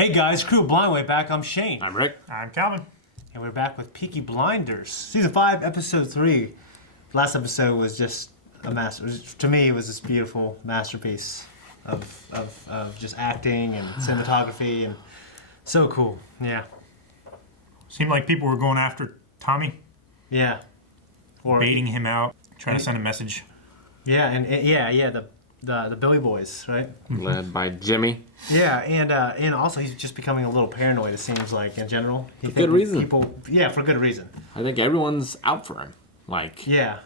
Hey guys, Crew Blindway back. I'm Shane. I'm Rick. I'm Calvin. And we're back with Peaky Blinders. Season 5, Episode 3. Last episode was just a to me, it was this beautiful masterpiece of just acting and cinematography and so cool. Yeah. Seemed like people were going after Tommy, Yeah. Or baiting him out, trying to send a message. Yeah, and the Billy Boys, right? Led by Jimmy. Yeah, and also he's just becoming a little paranoid, it seems like, in general. For good reason. For good reason. I think everyone's out for him. Like, Yeah.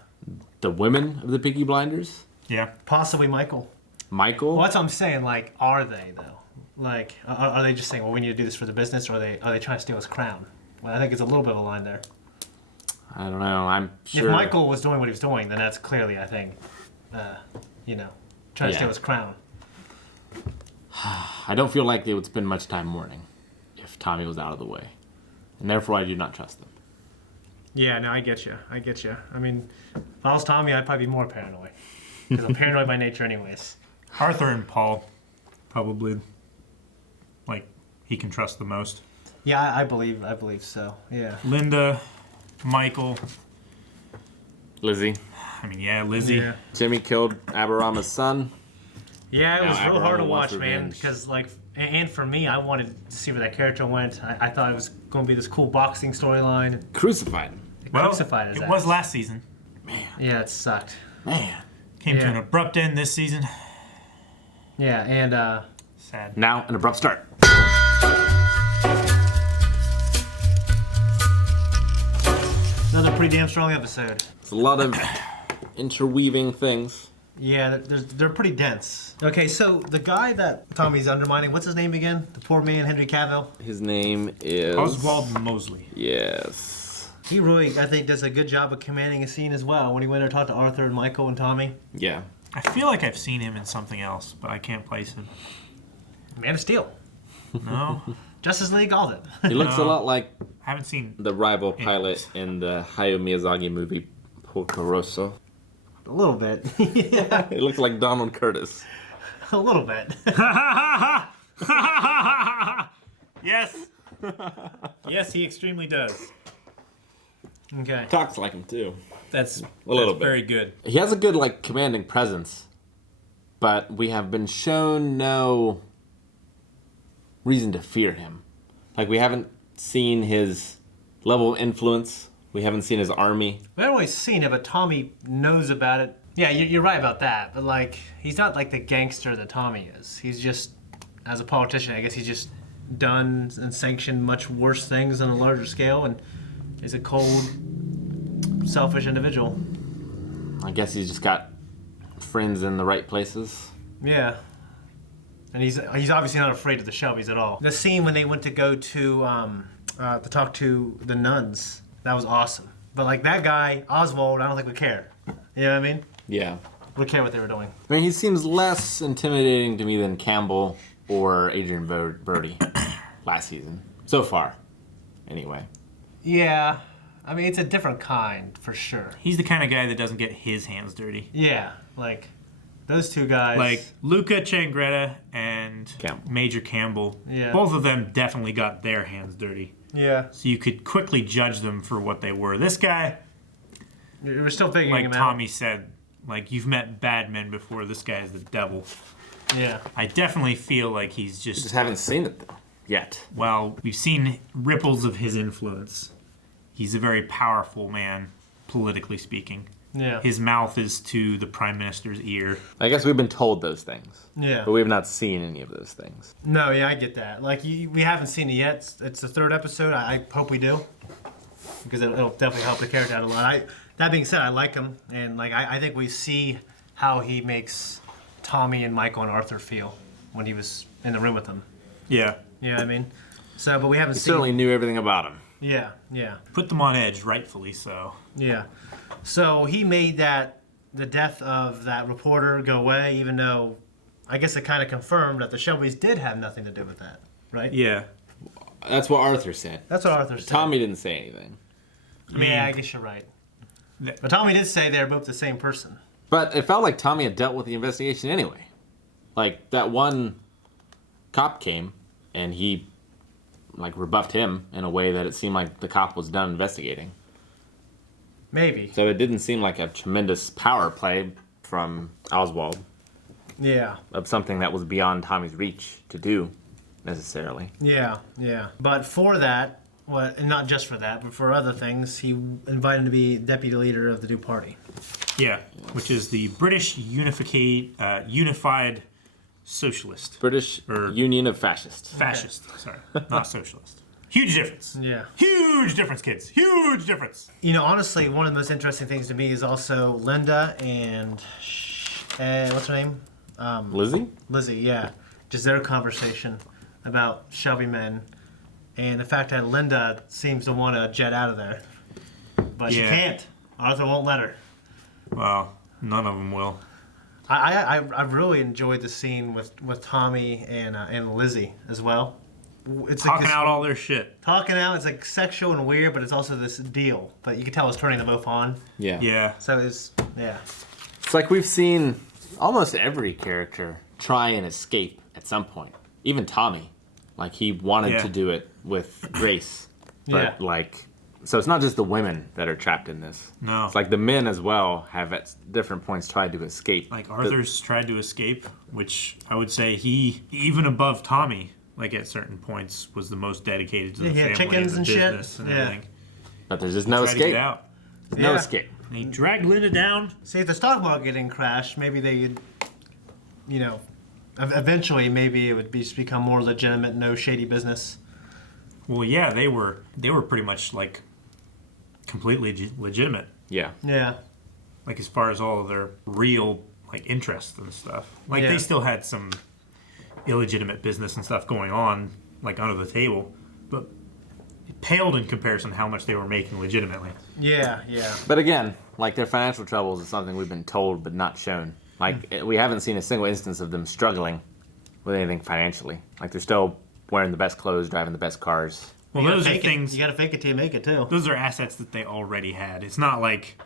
the women of the Peaky Blinders. Yeah. Possibly Michael. Michael. Well, that's what I'm saying. Like, are they though? Like, are they just saying, "Well, we need to do this for the business," or are they trying to steal his crown? Well, I think it's a little bit of a line there. I don't know. I'm sure. If Michael was doing what he was doing, then that's clearly, I think, trying to steal his crown. I don't feel like they would spend much time mourning if Tommy was out of the way, and therefore I do not trust them. Yeah, no, I get you. I mean, if I was Tommy, I'd probably be more paranoid because I'm paranoid by nature, anyways. Arthur and Paul, probably, like, he can trust the most. Yeah, I believe so. Yeah. Linda, Michael. Lizzie. I mean, yeah, Lizzie. Yeah. Jimmy killed Aberama's son. Yeah, it was Now real hard to Aberama watch, wants man. revenge. Because and for me, I wanted to see where that character went. I thought it was going to be this cool boxing storyline. Crucified him. Well, Crucified his it ass. was last season. Yeah, it sucked. Man. Came to Yeah. an abrupt end this season. Yeah, and Sad. Now an abrupt start. another pretty damn strong episode. It's a lot of interweaving things. Yeah, they're pretty dense. Okay, so the guy that Tommy's undermining, what's his name again? The poor man, Henry Cavill. His name is Oswald Mosley. Yes. He really, I think, does a good job of commanding a scene as well. When he went there to talk to Arthur and Michael and Tommy. Yeah. I feel like I've seen him in something else, but I can't place him. Man of Steel. No, Justice League, all of it. He looks a lot like I haven't seen. the rival pilot in the Hayao Miyazaki movie Porco Rosso. A little bit. Yeah, It looks like Donald Curtis. a little bit. Yes. Yes, he extremely does. Okay. Talks like him too. That's little bit. very good. He has a good commanding presence, but we have been shown no reason to fear him. Like, we haven't seen his level of influence. We haven't seen his army. We haven't always seen it, but Tommy knows about it. Yeah, you're right about that. But, like, he's not like the gangster that Tommy is. He's just, as a politician, I guess he's just done and sanctioned much worse things on a larger scale and is a cold, selfish individual. I guess he's just got friends in the right places. Yeah. And he's obviously not afraid of the Shelbys at all. The scene when they went to go to talk to the nuns, that was awesome. But like that guy, Oswald, I don't think would care. You know what I mean? Yeah. Would care what they were doing. I mean, he seems less intimidating to me than Campbell or Adrian Brody last season. So far, anyway. Yeah. I mean, it's a different kind, for sure. He's the kind of guy that doesn't get his hands dirty. Yeah. Like, those two guys. Like Luca Changretta and Campbell. Major Campbell. Yeah. Both of them definitely got their hands dirty. Yeah. So you could quickly judge them for what they were. This guy, We're still figuring like him Tommy said, like, you've met bad men before. This guy is the devil. out. Yeah. I definitely feel like he's Just haven't seen it though, yet. well, we've seen ripples of his influence. He's a very powerful man, politically speaking. Yeah. His mouth is to the prime minister's ear. I guess we've been told those things, Yeah. but we have not seen any of those things. No, yeah, I get that. Like, we haven't seen it yet. It's the third episode. I hope we do. Because it'll definitely help the character out a lot. That being said, I like him. And, like, I think we see how he makes Tommy and Michael and Arthur feel when he was in the room with them. Yeah. You know what I mean? So, but we haven't We seen... certainly knew everything about him. Yeah, yeah, Put them on edge, rightfully so. yeah. So he made the death of that reporter go away, even though I guess it kind of confirmed that the Shelbys did have nothing to do with that, right? Yeah. That's what Arthur said. That's what Arthur said. Tommy didn't say anything. Yeah, I guess you're right. But Tommy did say they're both the same person. But it felt like Tommy had dealt with the investigation anyway. Like, that one cop came, and he like rebuffed him in a way that it seemed like the cop was done investigating. Maybe. So it didn't seem like a tremendous power play from Oswald Yeah. of something that was beyond Tommy's reach to do, necessarily. Yeah. But for that, and not just for that, but for other things, he invited him to be deputy leader of the new party. Yeah, which is the British Unified Socialist. British Union of Fascists. Fascist, sorry, not socialist. Huge difference. Yeah. Huge difference, kids. Huge difference. You know, honestly, one of the most interesting things to me is also Linda and what's her name? Lizzie? Lizzie, yeah. Just their conversation about Shelby men and the fact that Linda seems to want to jet out of there. But she can't. Arthur won't let her. Well, none of them will. I really enjoyed the scene with Tommy and Lizzie as well. It's Talking like out all their shit. Talking out, it's like sexual and weird, but it's also this deal. But you can tell it's turning them both on. Yeah. Yeah. So it's, yeah. It's like we've seen almost every character try and escape at some point. Even Tommy. Like, he wanted to do it with Grace. But, so it's not just the women that are trapped in this. No. It's like the men as well have at different points tried to escape. Like, Arthur's tried to escape, which I would say he, even above Tommy, like at certain points, was the most dedicated to the family chickens and the and business shit. and everything. But there's just no Tried to escape. get out. There's no escape. And he dragged Linda down. See, if the stock market didn't crash, maybe they'd, eventually maybe it would become more legitimate, no shady business. Well, yeah, they were pretty much like completely legitimate. Yeah. Yeah. Like as far as all of their real like interests and stuff. Like they still had some illegitimate business and stuff going on like under the table, but it paled in comparison to how much they were making legitimately. Yeah. But again, like their financial troubles is something we've been told but not shown. Like we haven't seen a single instance of them struggling with anything financially. Like they're still wearing the best clothes, driving the best cars. Well, those are things. You gotta fake it till you make it too. Those are assets that they already had. It's not like,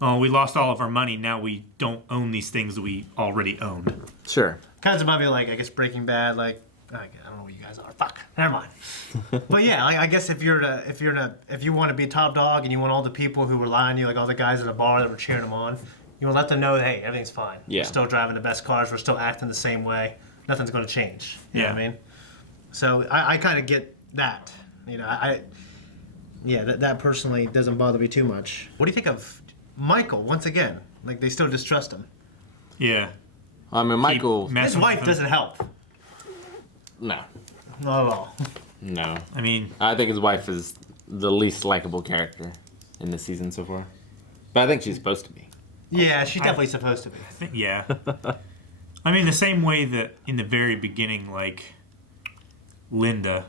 oh, we lost all of our money. Now we don't own these things that we already owned. Sure. Kind of remind me of, like, I guess Breaking Bad. Like, I don't know what you guys are. Fuck. Never mind. But yeah, like, I guess if you want to be top dog and you want all the people who rely on you, like all the guys at a bar that were cheering them on, you want to let them know that, hey, everything's fine. Yeah. We're still driving the best cars. We're still acting the same way. Nothing's going to change. You know what I mean? So I kind of get that. That personally doesn't bother me too much. What do you think of Michael? Once again, like they still distrust him. Yeah. I mean, Michael. His wife doesn't help. No. Not at all. No. I mean, I think his wife is the least likable character in this season so far. But I think she's supposed to be. Yeah, she's definitely supposed to be. yeah. I mean, the same way that in the very beginning, like, Linda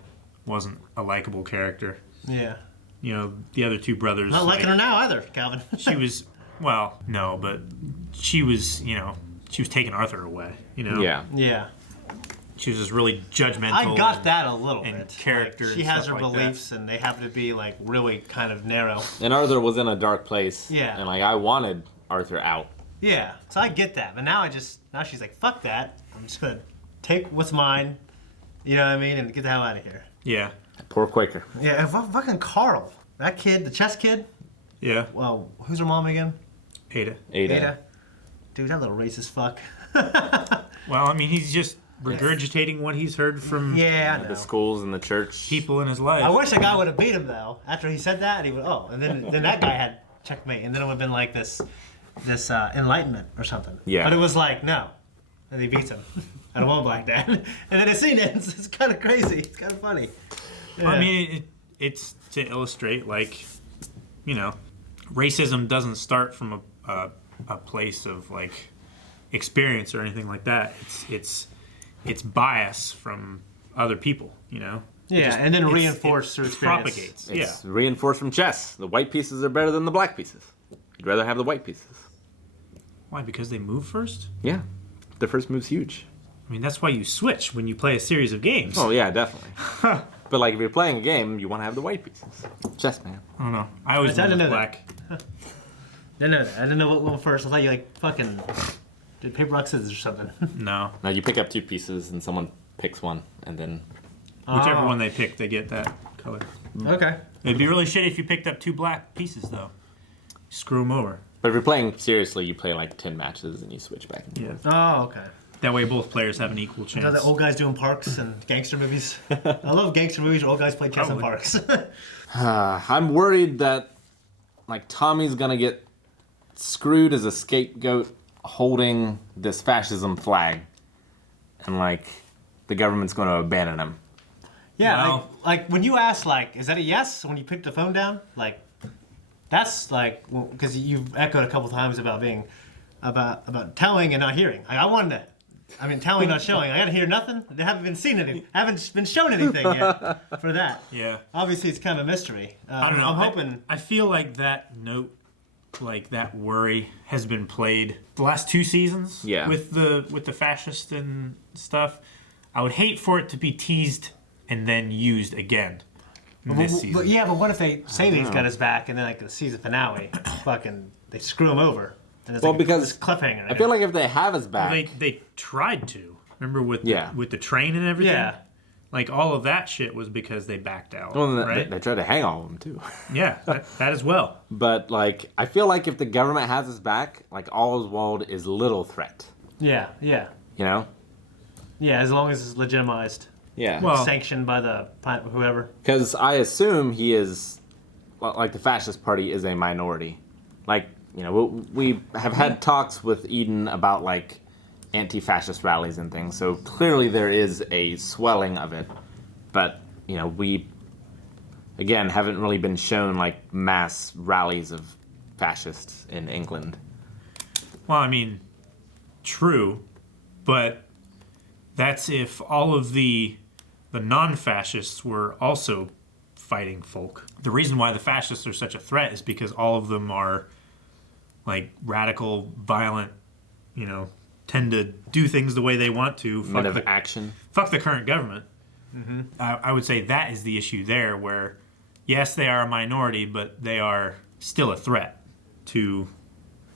wasn't a likable character. Yeah. The other two brothers. Not liking her now either, Calvin. She was, well, no, but she was, she was taking Arthur away, Yeah. Yeah. She was just really judgmental. I got that a little and bit. character. Like, she and has stuff her like beliefs, and they happen to be like really kind of narrow. And Arthur was in a dark place. Yeah. And like I wanted Arthur out. Yeah. So I get that, but now she's like, fuck that. I'm just gonna take what's mine. You know what I mean, and get the hell out of here. Yeah. Poor Quaker. Yeah. And fucking Carl, that kid, the chess kid. Yeah. Well, who's her mom again? Ada. Dude, that little racist fuck. Well, I mean, he's just regurgitating what he's heard from Yeah, I know. The schools and the church. people in his life. I wish a guy would have beat him though. After he said that, he would. Oh, and then that guy had checkmate, and then it would have been like this enlightenment or something. Yeah. But it was like no, and he beats him. I don't want black dad. And then the scene ends. It's kind of crazy. It's kind of funny. Yeah. I mean, it's to illustrate, like, racism doesn't start from a place of like experience or anything like that. It's bias from other people, Yeah, and then reinforced through experience. Propagates. It's reinforced from chess. The white pieces are better than the black pieces. You'd rather have the white pieces. Why? Because they move first? Yeah. The first move's huge. I mean, that's why you switch when you play a series of games. Oh, yeah, definitely. But, like, if you're playing a game, you want to have the white pieces. Chess, man. I don't know. I always I didn't went with know black. Didn't know that. I didn't know what one first. I thought you like fucking did paper rock scissors or something. No. Now, you pick up two pieces, and someone picks one, and then Whichever Oh. one they pick, they get that color. Okay. It'd be really shitty if you picked up 2 black pieces, though. Screw them over. But if you're playing seriously, you play like 10 matches and you switch back and forth. Oh, okay. That way both players have an equal Is that chance. the old guys doing parks and gangster movies? I love gangster movies where old guys play chess in Probably. parks. I'm worried that like Tommy's gonna get screwed as a scapegoat holding this fascism flag, and like the government's gonna abandon him. Yeah, Wow. like when you ask, like, is that a yes when you pick the phone down? Like, that's like, because you've echoed a couple times about being, about telling and not hearing. I wanted that. I mean, telling, not showing. I gotta hear nothing. They haven't been seen anything. Haven't been shown anything yet for that. Yeah. Obviously, it's kind of a mystery. I don't know. I'm hoping. I feel like that note, like that worry, has been played the last 2 seasons. Yeah. With the fascist and stuff. I would hate for it to be teased and then used again this season. But yeah, but what if they say that he's got his back and then like the season finale, fucking, they screw him over? And it's Well, like because this cliffhanger. I feel like if they have his back, They tried to. Remember with Yeah. with the train and everything? Yeah. Like all of that shit was because they backed out. well, right? they tried to hang all of them too. Yeah, that as well. But like, I feel like if the government has his back, like Oswald is little threat. Yeah, yeah. You know? Yeah, as long as it's legitimized, Yeah. Well- sanctioned by the whoever. Because I assume he is, well, like the fascist party is a minority. Like, you know, we have had talks with Eden about like anti-fascist rallies and things. So clearly there is a swelling of it. But, you know, we, again, haven't really been shown like mass rallies of fascists in England. Well, I mean, true, but that's if all of the non-fascists were also fighting folk. The reason why the fascists are such a threat is because all of them are like radical, violent, you know, tend to do things the way they want to. Men of action. Fuck the current government. I would say that is the issue there, where yes, they are a minority, but they are still a threat to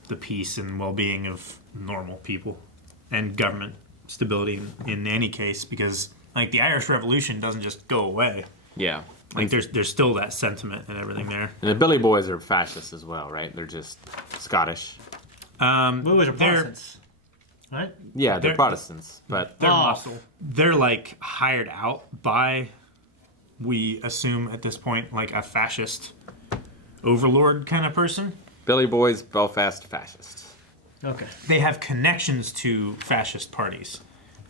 the peace and well-being of normal people and government stability in any case, because like the Irish Revolution doesn't just go away. Yeah. Like there's still that sentiment and everything there. And the Billy Boys are fascists as well, right? They're just Scottish. Boys are They're- Protestants, right? Yeah, they're They're- Protestants, but They're Oh. muscle. They're like hired out by, we assume at this point, like a fascist overlord kind of person. Billy Boys, Belfast fascists. Okay. They have connections to fascist parties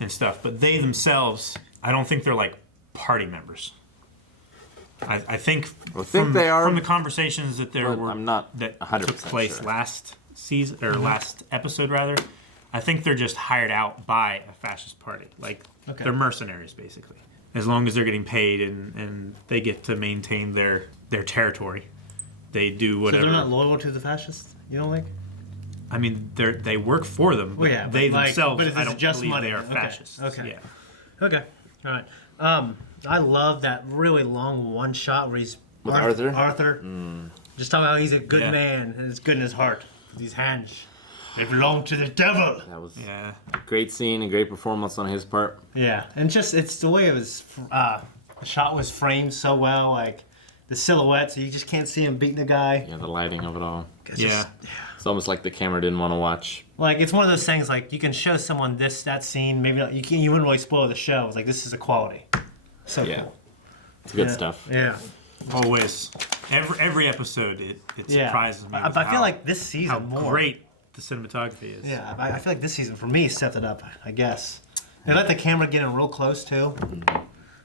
and stuff, but they themselves, I don't think they're like party members. I think, they are, from the conversations that there but were I'm not that 100% took place sure. last season or last episode rather. I think they're just hired out by a fascist party. Like Okay. they're mercenaries basically. As long as they're getting paid and they get to maintain their territory, they do So whatever. they're not loyal to the fascists, you don't think? I mean, they work for them, but Well, yeah, they but like- themselves, but it's I don't just believe money. they are Okay, fascists. okay. Yeah. Okay. All right. I love that really long one shot where he's With Arthur? Arthur. Just talking about how he's a good Yeah. man and it's good in his heart. These hands, they belong to the devil. That was Yeah. a great scene, a great performance on his part. Yeah, and just it's the way it was. The shot was framed so well, like the silhouette, so you just can't see him beating the guy. Yeah, the lighting of it all. It's Yeah. just- It's almost like the camera didn't want to watch. Like it's one of those things. Like you can show someone that scene. Maybe not, you wouldn't really spoil the show. It's like this is a quality. So Yeah. cool. It's good Yeah. stuff. Yeah. Always. Every episode, it Yeah. surprises me. with I how- feel like this season how more. great the cinematography is. Yeah, I feel like this season for me stepped it up. I guess they let the camera get in real close too.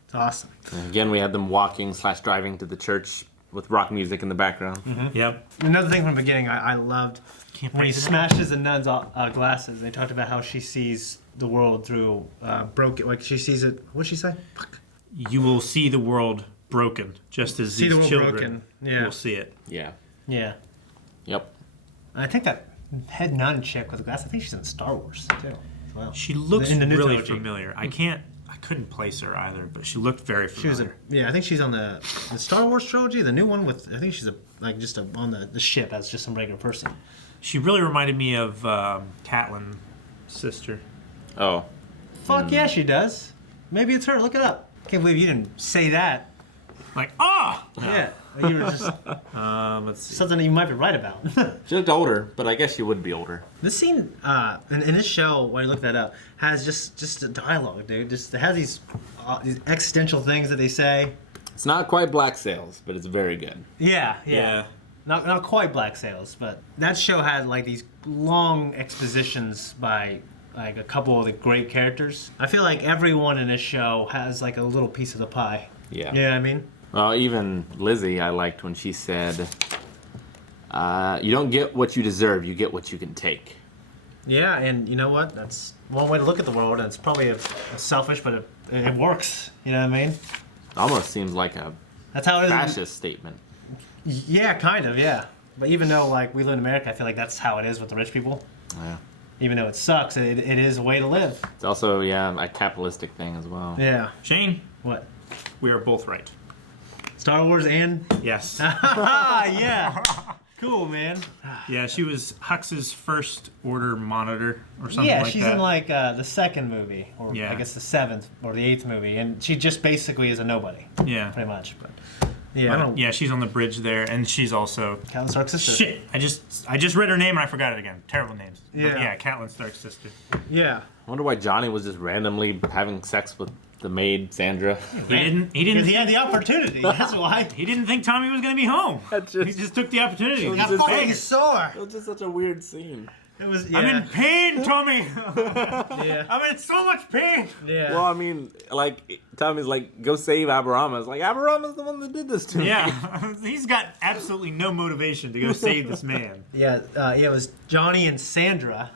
It's awesome. And again, we had them walking / driving to the church with rock music in the background. Yep. Another thing from the beginning I loved Can't when he praise it smashes the nun's glasses. They talked about how she sees the world through broken. Like she sees it. What'd she say? Fuck. You will see the world broken, just as See the these world children broken. Yeah. will see it. Yeah. Yeah. Yep. I think that head nun chick with the glass. I think she's in Star Wars too. As well. She looks In the new really trilogy. familiar. I couldn't place her either, but she looked very She was familiar. I think she's on the Star Wars trilogy, the new one with. I think she's on the ship as just some regular person. She really reminded me of Catelyn's sister. Oh. Fuck yeah, she does. Maybe it's her. Look it up. Can't believe you didn't say that. Like, Yeah. You were just let's see. something that you might be right about. She looked older, but I guess she would be older. This scene in this show, when you look that up, has just a dialogue, dude. Just it has these existential things that they say. It's not quite Black Sails, but it's very good. Yeah. Not quite Black Sails, but that show had like these long expositions by like a couple of the great characters. I feel like everyone in this show has like a little piece of the pie. Yeah. You know what I mean? Well, even Lizzie, I liked when she said, "You don't get what you deserve; you get what you can take." Yeah, and you know what? That's one way to look at the world, and it's probably a selfish, but it works. You know what I mean? Almost seems like a That's how it is. fascist statement. Yeah, kind of. Yeah, but even though like we live in America, I feel like that's how it is with the rich people. Yeah. Even though it sucks, it is a way to live. It's also a capitalistic thing as well. Yeah. Shane, What? we are both right. Star Wars and Yes. yeah. Cool, man. Yeah, she was Hux's first order monitor or something Yeah, like she's that. in like the second movie, or Yeah. I guess the 7th or the 8th movie, and she just basically is a nobody, Yeah. pretty much. But yeah, I don't. Yeah, she's on the bridge there, and she's also... Catelyn Stark's sister. Shit! I just read her name and I forgot it again. Terrible names. But Yeah. yeah, Catelyn Stark's sister. Yeah. I wonder why Johnny was just randomly having sex with the maid Sandra. He didn't. Because he had the opportunity. That's why. He didn't think Tommy was gonna be home. He just took the opportunity. He I just fucking begged. saw her. It was just such a weird scene. It was. Yeah. I'm in pain, Tommy. Yeah. I'm in so much pain. Yeah. Well, I mean, like Tommy's like, go save Aberama. It's like Aberama's the one that did this to me. Yeah, he's got absolutely no motivation to go save this man. Yeah. It was Johnny and Sandra.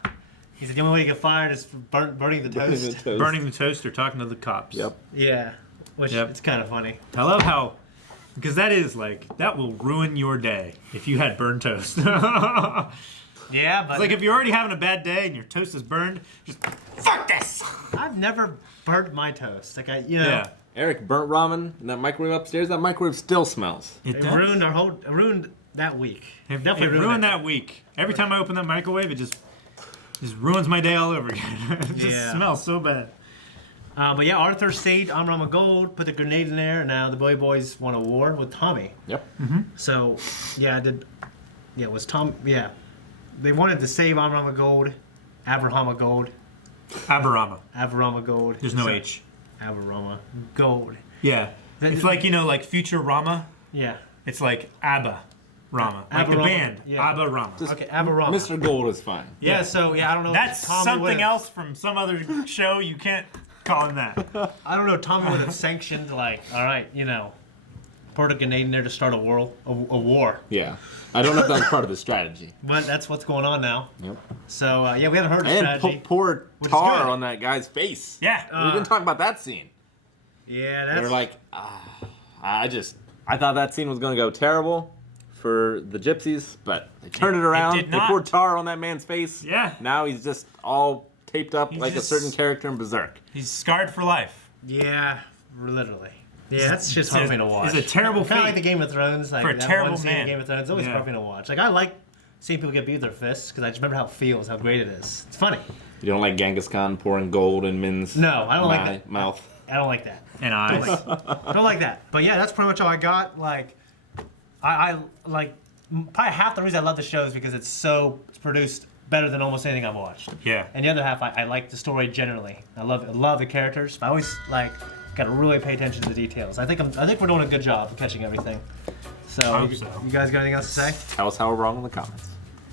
He said the only way to get fired is burning the toast. Burning the toast or talking to the cops. Yep. Yeah. Which Yep. it's kind of funny. I love how, because that will ruin your day if you had burned toast. Yeah, but Like if you're already having a bad day and your toast is burned, just fuck this. I've never burnt my toast. Like you know. Yeah, Eric burnt ramen in that microwave upstairs. That microwave still smells. It ruined ruined that week. It Definitely ruined that week. Every time I open that microwave, it just ruins my day all over again. It just Yeah. smells so bad. But yeah, Arthur saved Amrama Gold, put the grenade in there, and now the Billy Boys won a war with Tommy. Yep. So, yeah, it was Tom. Yeah, they wanted to save Amrama Gold, Abrahama Gold, Aberama. Gold. There's no So, H. Aberama Gold. Yeah. Then- It's like, like Futurama. Yeah. It's like Abba Rama. Like the Aberama, band. yeah. Abba Rama. Okay, Aberama. Mr. Gold is fine. Yeah. So yeah, I don't know. if That's Tommy something would've- else from some other show. You can't call him that. I don't know. Tommy would have sanctioned like, all right, put a grenade in there to start a war. Yeah. I don't know if that was part of the strategy. But that's what's going on now. Yep. So yeah, we haven't heard the And strategy. pour Which is tar good. on that guy's face. Yeah. We didn't talk about that scene. Yeah, They that's were like, I thought that scene was going to go terrible for the gypsies, but they turned it around. did They not. poured tar on that man's face. Yeah. Now he's just all taped up He's like just- a certain character in Berserk. He's scarred for life. yeah, literally. Yeah, that's just hard for me to watch. It's a terrible Kind of like fate. the Game of Thrones. Like For a that terrible one scene in man. Game of Thrones, it's always Yeah. hard for me to watch. Like I like seeing people get beat with their fists because I just remember how it feels, how great it is. It's funny. You don't like Genghis Khan pouring gold in Min's No, I don't like that. mouth. I don't like that. And eyes. Don't like that. But yeah, that's pretty much all I got. Like, I like probably half the reason I love the show is because it's produced better than almost anything I've watched. Yeah. And the other half, I like the story generally. I love the characters. But I always got to really pay attention to the details. I think we're doing a good job of catching everything. So, Hope so. you guys got anything else to say? Tell us how we're wrong in the comments.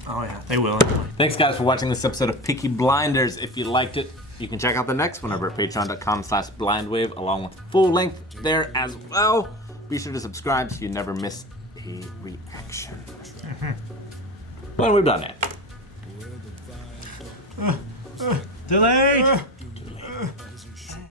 Oh yeah, they will. Thanks, guys, for watching this episode of Peaky Blinders. If you liked it, you can check out the next one over at patreon.com/blindwave, along with full length there as well. Be sure to subscribe so you never miss a reaction. Well, we've done it. Delayed!